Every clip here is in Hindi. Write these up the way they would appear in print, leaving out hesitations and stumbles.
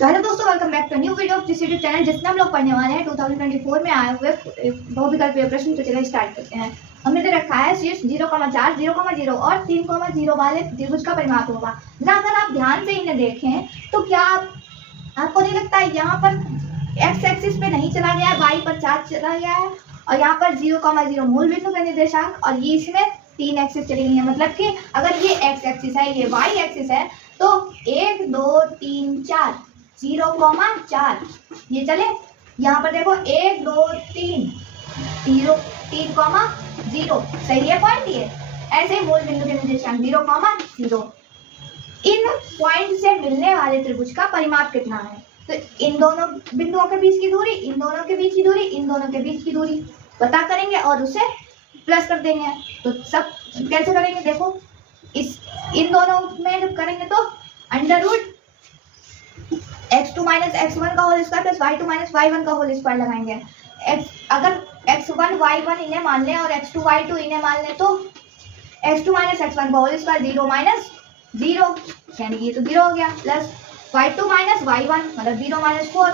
तो हेलो दोस्तों, welcome back to new video of this YouTube channel, जिसमें हम लोग पढ़ने वाले हैं 2024 में आए हुए बहुविकल्पीय प्रश्न। तो चलिए स्टार्ट करते हैं। हमने दे रखा है शीर्ष 0,4, 0,0 और 3,0 वाले त्रिभुज का परिमाप होगा। ना अगर आप ध्यान से इन्हें देखें तो क्या आपको नहीं लगता है यहाँ पर एक्स एक्सिस पे नहीं चला गया है, वाई पर चार्ज चला गया है, और यहाँ पर 0,0 मूल बिंदु का निर्देशांक और ये इसमें 3 एक्सिस चली गई है। मतलब कि अगर ये एक्स एक्सिस है, ये वाई एक्सिस है, तो 1 2 3 4 0,4 ये चले। यहाँ पर देखो 1 2 3 0 3,0 सही है पॉइंट ये। ऐसे ही मूल बिंदु के निर्देशांक 0,0। इन पॉइंट से मिलने वाले त्रिभुज का परिमाप कितना है? तो इन दोनों बिंदुओं के बीच की दूरी, इन दोनों के बीच की दूरी, इन दोनों के बीच की दूरी पता करेंगे और उसे प्लस कर देंगे। तो सब कैसे करेंगे देखो, इन दोनों में करेंगे तो under root x2 minus x1 का whole square plus y2 minus y1 का होल स्क्वायर लगाएंगे। अगर x1 y1 इन्हें मान लें और x2 y2 इन्हें मान लें तो x2 माइनस x1 का होल स्क्वायर 0 माइनस 0, यानी ये तो 0 हो गया, प्लस y2 माइनस y1 मतलब 0 माइनस 4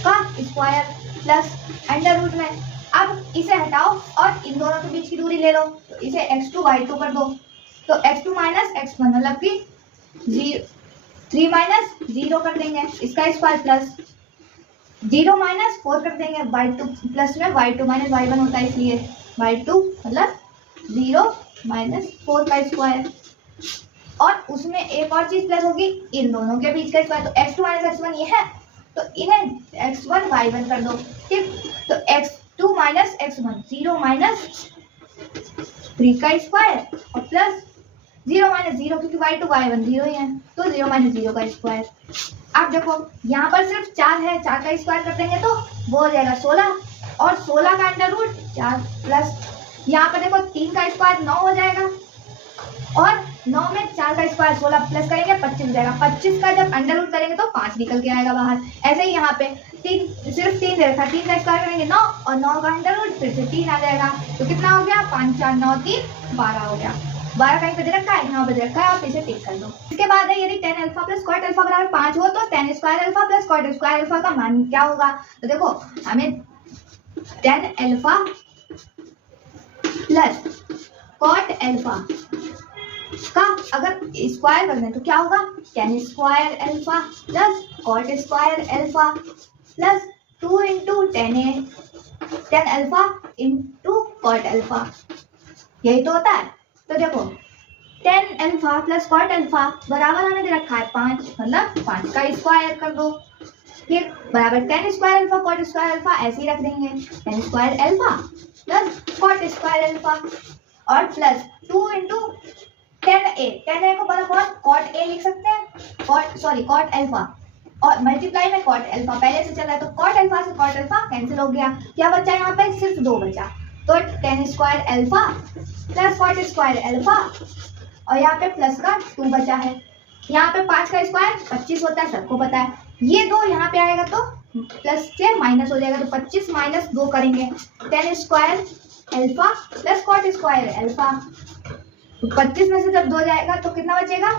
का स्क्वायर प्लस अंडर रूट में। अब इसे हटाओ और इन दोनों के बीच की दूरी ले लो, तो इसे x2 y2 कर दो, तो x2 माइनस x1 मतलब कि 3 माइनस 0 कर देंगे, इसका स्क्वायर प्लस 0 माइनस 4 कर देंगे, y2 प्लस में y2 माइनस y1 होता है, इसलिए y2 मतलब 0 माइनस 4 का स्क्वायर। और उसमें एक और चीज प्लस होगी, इन दोनों के बीच का स्क्वायर, तो x2 माइनस x1 ये है, तो इन्हें x1 y1 कर दो, ठीक। तो x2 माइनस x1 0 माइनस 3 का स्क्वायर और प्लस 0 माइनस 0, क्योंकि y2 y1 0 ही है, तो 0 माइनस 0 का स्क्वायर। अब देखो यहाँ पर सिर्फ 4 है, 4 का स्क्वायर कर देंगे तो वो हो जाएगा 16, और 16 का अंडर रूट 4 प्लस यहाँ पर देखो 3 का स्क्वायर 9 हो जाएगा, और 9 में 4 का स्क्वायर 16 प्लस करेंगे 25 हो जाएगा। 25 का जब अंडर रूट करेंगे तो 5 निकल के आएगा बाहर। ऐसे ही यहाँ पे सिर्फ 3 दे रखा, 3 का स्क्वायर करेंगे 9 और 9 का अंडर रूट फिर से 3 आ जाएगा, तो कितना हो गया 5 4 9 3 12 हो गया। 12 कहीं पे दे रखा है, यहाँ पे दे रखा है, आप इसे टिक कर दो। इसके बाद है यदि tan alpha plus cot alpha बराबर 5 हो तो tan square alpha plus cot square alpha का मान क्या होगा? तो देखो हमें tan alpha plus cot alpha का अगर स्क्वायर कर दें तो क्या होगा, tan square alpha plus cot square alpha plus 2 into tan alpha into cot alpha, यही तो होता है। तो देखो tan alpha plus cot alpha बराबर हमें दे रखा है 5, मतलब 5 का स्क्वायर कर दो, ठीक, बराबर tan square alpha cot square alpha ऐसे ही रख देंगे, tan square alpha plus cot square alpha और प्लस 2 इंटू tan a को बराबर cot a लिख सकते हैं, cot अल्फा और मल्टीप्लाई में cot अल्फा पहले से चल रहा है, तो cot अल्फा से cot अल्फा कैंसिल हो गया, क्या बचा यहाँ पे सिर्फ 2 बचा, तो tan square alpha plus cot square alpha और यहाँ पे प्लस का 2 बचा है। यहाँ पे 5 का स्क्वायर 25 होता है, सबको पता है। ये 2 यहाँ पे आएगा तो प्लस से माइनस हो जाएगा, तो 25 माइनस 2 करेंगे, tan square alpha plus cot square alpha, तो 25 में से जब 2 जाएगा तो कितना बचेगा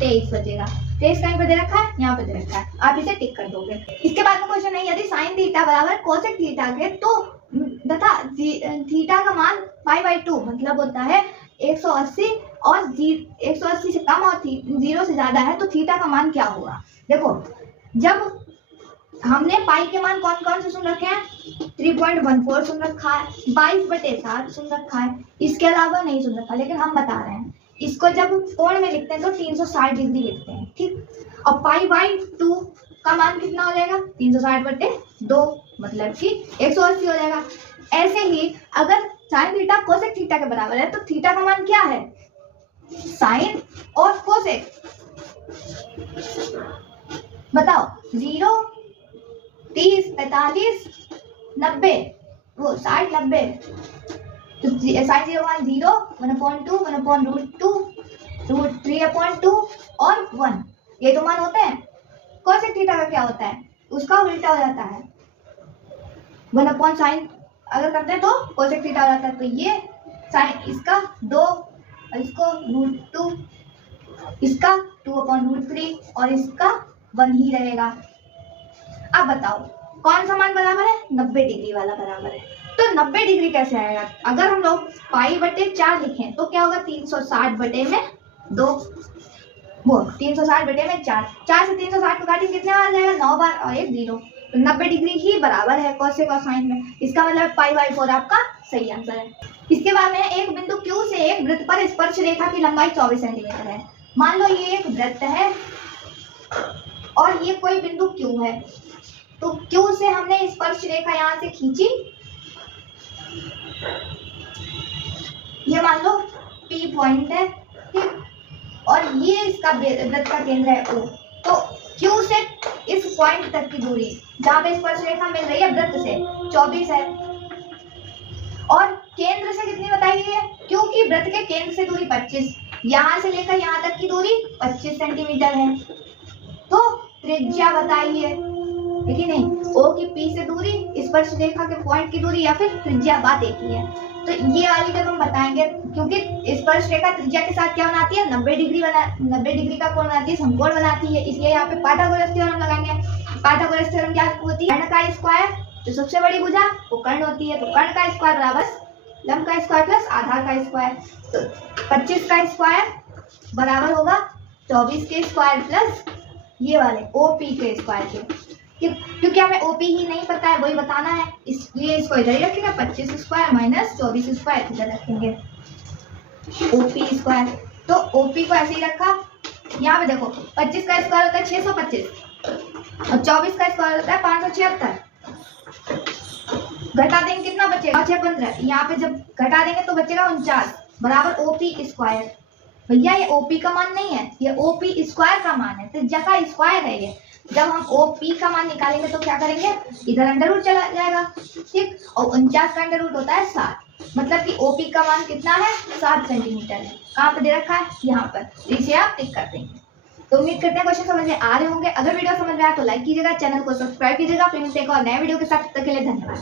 23 बचेगा। 23 कहीं पे दे रखा है, यहाँ पे दे रखा है, आप इसे टिक कर दोगे। इसके बाद में क्वेश्चन है, यदि साइन थीटा बराबर कोसेक थीटा के तो तथा थीटा का मान π/2 मतलब होता है 180 और 180 से कम और 0 से ज्यादा है, तो थीटा का मान क्या होगा? देखो जब हमने पाई के मान कौन कौन से सुन रखे हैं, 3.14 सुन रखा है, 22/7 सुन रखा है, इसके अलावा नहीं सुन रखा, लेकिन हम बता रहे हैं इसको जब कोण में लिखते हैं तो 360 डिग्री लिखते हैं, ठीक। और π/2 का मान कितना हो जाएगा 360/2 मतलब कि 180 हो जाएगा। ऐसे ही अगर साइन थीटा कोसेक थीटा के बराबर है तो थीटा का मान क्या है, साइन और कोसेक, बताओ 0 30 45 90 वो 60 90, तो साइन 0 मान 0 1/2 1/√2 √3/2 और 1, ये तो मान होते हैं। कोसेक थीटा का क्या होता है, उसका उल्टा हो जाता है, 1/sin अगर करते हैं तो कोसेक थीटा हो जाता है, तो ये साइन इसका 2 और इसको √2, इसका 2/√3 और इसका 1 ही रहेगा। अब बताओ कौन सा मान बराबर है, 90 डिग्री वाला बराबर है। तो 90 डिग्री कैसे आएगा, अगर हम लोग पाई बटे 4 लिखें तो क्या होगा, 360 बटे में 2, वो 360 बटे में 4, 4 से 360 को काटेंगे कितने बार जाएगा, 9 बार और 1 0। तो 90 डिग्री ही बराबर है कोसेक और साइन में। इसका मतलब π/4 आपका सही आंसर है। इसके बाद में एक बिंदु Q से एक वृत्त पर स्पर्श रेखा की लंबाई 24 सेंटीमीटर है। मान लो ये एक वृत्त है और ये कोई बिंदु Q है, तो Q से हमने स्पर्श रेखा यहाँ से खींची, ये मान लो P पॉइंट है, ठीक, और ये इसका वृत्त का केंद्र है O। तो Q से इस पॉइंट तक की दूरी जहाँ पे स्पर्श रेखा मिल रही है वृत्त से 24 है, और केंद्र से कितनी बताई गई है, क्योंकि वृत्त के केंद्र से दूरी 25, यहाँ से लेकर यहाँ तक की दूरी 25 सेंटीमीटर है। तो त्रिज्या बताई है कि नहीं, O की P से दूरी, स्पर्श रेखा के पॉइंट की दूरी, या फिर त्रिज्या, बात एक ही है। तो ये वाली जब हम बताएंगे, क्योंकि स्पर्श रेखा त्रिज्या के साथ क्या बनाती है, 90 डिग्री का कोण बनाती है, समकोण बनाती है, इसलिए यहाँ पे पाइथागोरस थ्योरम लगाएंगे। पाइथागोरस थ्योरम क्या होती है, कर्ण का स्क्वायर, जो सबसे बड़ी भुजा वो कर्ण होती है, तो कर्ण का स्क्वायर बराबर लंब का स्क्वायर प्लस आधार का स्क्वायर। तो 25 का स्क्वायर बराबर होगा 24 के स्क्वायर प्लस ये वाले OP के स्क्वायर के, क्योंकि हमें OP ही नहीं पता है, वही बताना है, इसलिए इसको इधर ही रखेंगे, 25 स्क्वायर माइनस 24 स्क्वायर इधर रखेंगे, OP स्क्वायर। तो OP को ऐसे ही रखा, यहाँ पे देखो 25 का स्क्वायर होता है 625 और 24 का स्क्वायर होता है 576। घटा देंगे कितना बचेगा, 6 15, यहाँ पे जब घटा देंगे तो बचेगा 49 बराबर OP स्क्वायर। भैया ये OP का मान नहीं है, ये OP स्क्वायर का मान है, त्रिज्या का स्क्वायर है ये। जब हम OP का मान निकालेंगे तो क्या करेंगे, इधर अंडर रूट चला जाएगा, ठीक, और 49 का अंडर रूट होता है 7, मतलब कि OP का मान कितना है, 7 सेंटीमीटर है। कहाँ पे दे रखा है, यहाँ पर, इसे आप टिक कर देंगे। तो उम्मीद करते हैं क्वेश्चन समझ में आ रहे होंगे। अगर वीडियो समझ में आया तो लाइक कीजिएगा, चैनल को सब्सक्राइब कीजिएगा। फिर मिलते हैं एक और नए वीडियो के साथ, तब तक के लिए धन्यवाद।